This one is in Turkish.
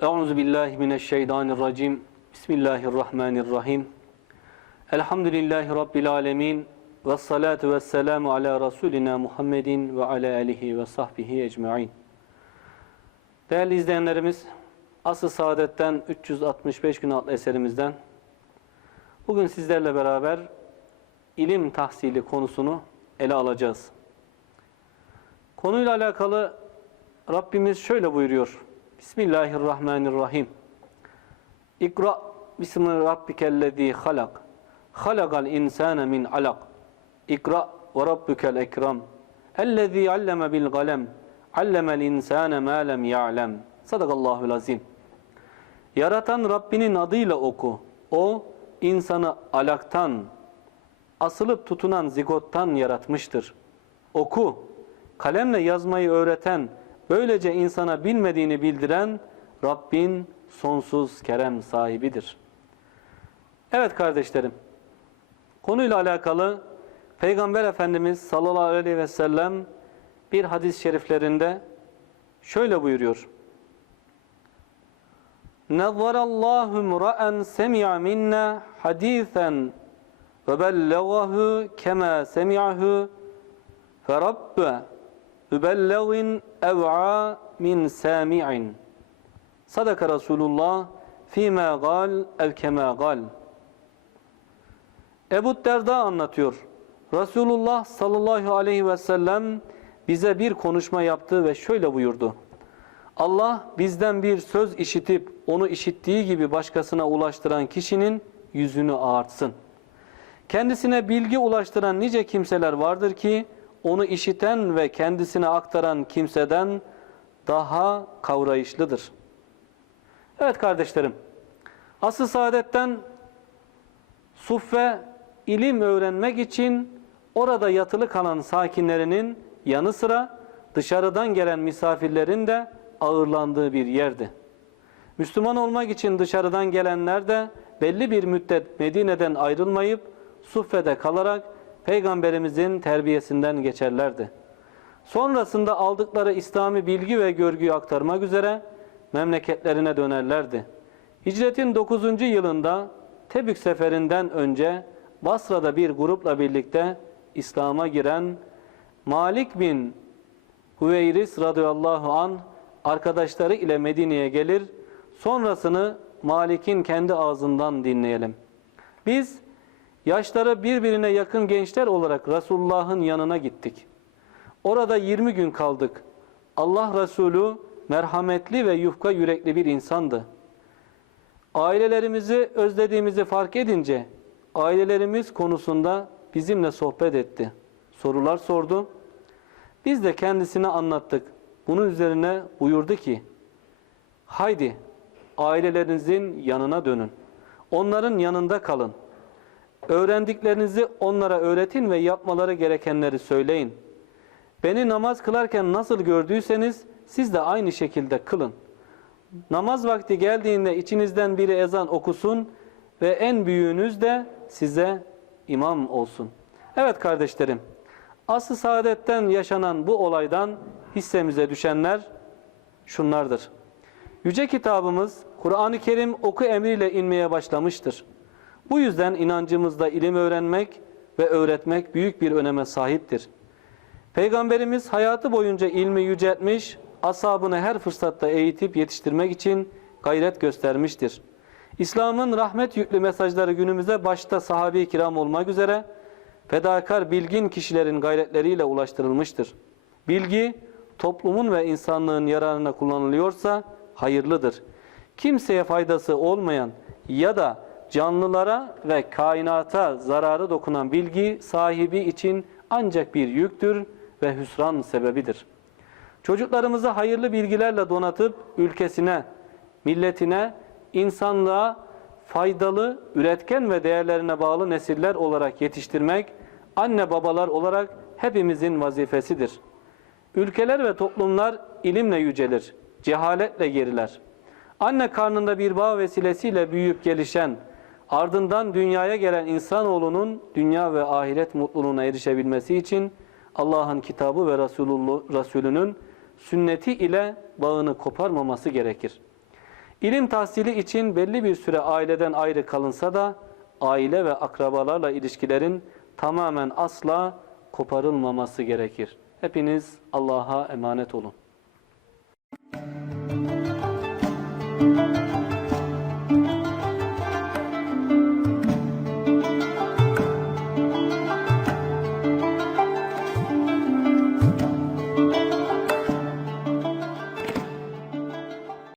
Euzu billahi mineşşeytanirracim. Bismillahirrahmanirrahim. Elhamdülillahi rabbil alamin. Ves salatu vesselamu ala rasulina Muhammedin ve ala alihi ve sahbihi ecmaîn. Değerli izleyenlerimiz, Asıl Saadet'ten 365 gün adlı eserimizden bugün sizlerle beraber ilim tahsili konusunu ele alacağız. Konuyla alakalı Rabbimiz şöyle buyuruyor. Bismillahirrahmanirrahim. İkra bismi rabbikellezî halak. Halakal insâne min alak. İkra ve rabbukel ekrem. Ellezî alleme bil galem. Allemel insâne mâ lem ya'lem. Sadakallahul azim. Yaratan Rabbinin adıyla oku. O insanı alaktan, asılıp tutunan zigottan yaratmıştır. Oku. Kalemle yazmayı öğreten, böylece insana bilmediğini bildiren Rabbin sonsuz kerem sahibidir. Evet kardeşlerim, konuyla alakalı Peygamber Efendimiz sallallahu aleyhi ve sellem bir hadis-i şeriflerinde şöyle buyuruyor. Nezzarallahu mra'en semi'a minna hadisen ve bellegahu kema semi'ahu ferabbe übellevin ev'a min sami'in. Sadaka Resulullah fîmâ gal ev kemâ gal. Ebu Derda anlatıyor. Resulullah sallallahu aleyhi ve sellem bize bir konuşma yaptı ve şöyle buyurdu. Allah bizden bir söz işitip onu işittiği gibi başkasına ulaştıran kişinin yüzünü ağartsın. Kendisine bilgi ulaştıran nice kimseler vardır ki onu işiten ve kendisine aktaran kimseden daha kavrayışlıdır. Evet kardeşlerim, asıl saadetten suffe ilim öğrenmek için orada yatılı kalan sakinlerinin yanı sıra dışarıdan gelen misafirlerin de ağırlandığı bir yerdi. Müslüman olmak için dışarıdan gelenler de belli bir müddet Medine'den ayrılmayıp Suffe'de kalarak Peygamberimizin terbiyesinden geçerlerdi. Sonrasında aldıkları İslami bilgi ve görgüyü aktarmak üzere memleketlerine dönerlerdi. Hicretin 9. yılında Tebük seferinden önce Basra'da bir grupla birlikte İslam'a giren Malik bin Hüveyris radıyallahu an arkadaşları ile Medine'ye gelir. Sonrasını Malik'in kendi ağzından dinleyelim. Biz yaşları birbirine yakın gençler olarak Resulullah'ın yanına gittik. Orada 20 gün kaldık. Allah Resulü merhametli ve yufka yürekli bir insandı. Ailelerimizi özlediğimizi fark edince ailelerimiz konusunda bizimle sohbet etti. Sorular sordu. Biz de kendisine anlattık. Bunun üzerine buyurdu ki, haydi ailelerinizin yanına dönün. Onların yanında kalın. Öğrendiklerinizi onlara öğretin ve yapmaları gerekenleri söyleyin. Beni namaz kılarken nasıl gördüyseniz siz de aynı şekilde kılın. Namaz vakti geldiğinde içinizden biri ezan okusun ve en büyüğünüz de size imam olsun. Evet kardeşlerim, asıl saadetten yaşanan bu olaydan hissemize düşenler şunlardır. Yüce kitabımız Kur'an-ı Kerim oku emriyle inmeye başlamıştır. Bu yüzden inancımızda ilim öğrenmek ve öğretmek büyük bir öneme sahiptir. Peygamberimiz hayatı boyunca ilmi yüceltmiş, ashabını her fırsatta eğitip yetiştirmek için gayret göstermiştir. İslam'ın rahmet yüklü mesajları günümüze başta sahabe-i kiram olmak üzere fedakar bilgin kişilerin gayretleriyle ulaştırılmıştır. Bilgi toplumun ve insanlığın yararına kullanılıyorsa hayırlıdır. Kimseye faydası olmayan ya da canlılara ve kainata zararı dokunan bilgi sahibi için ancak bir yüktür ve hüsran sebebidir. Çocuklarımızı hayırlı bilgilerle donatıp ülkesine, milletine, insanlığa faydalı, üretken ve değerlerine bağlı nesiller olarak yetiştirmek, anne babalar olarak hepimizin vazifesidir. Ülkeler ve toplumlar ilimle yücelir, cehaletle geriler. Anne karnında bir bağ vesilesiyle büyüyüp gelişen, ardından dünyaya gelen insanoğlunun dünya ve ahiret mutluluğuna erişebilmesi için Allah'ın kitabı ve Resulünün sünneti ile bağını koparmaması gerekir. İlim tahsili için belli bir süre aileden ayrı kalınsa da aile ve akrabalarla ilişkilerin tamamen asla koparılmaması gerekir. Hepiniz Allah'a emanet olun.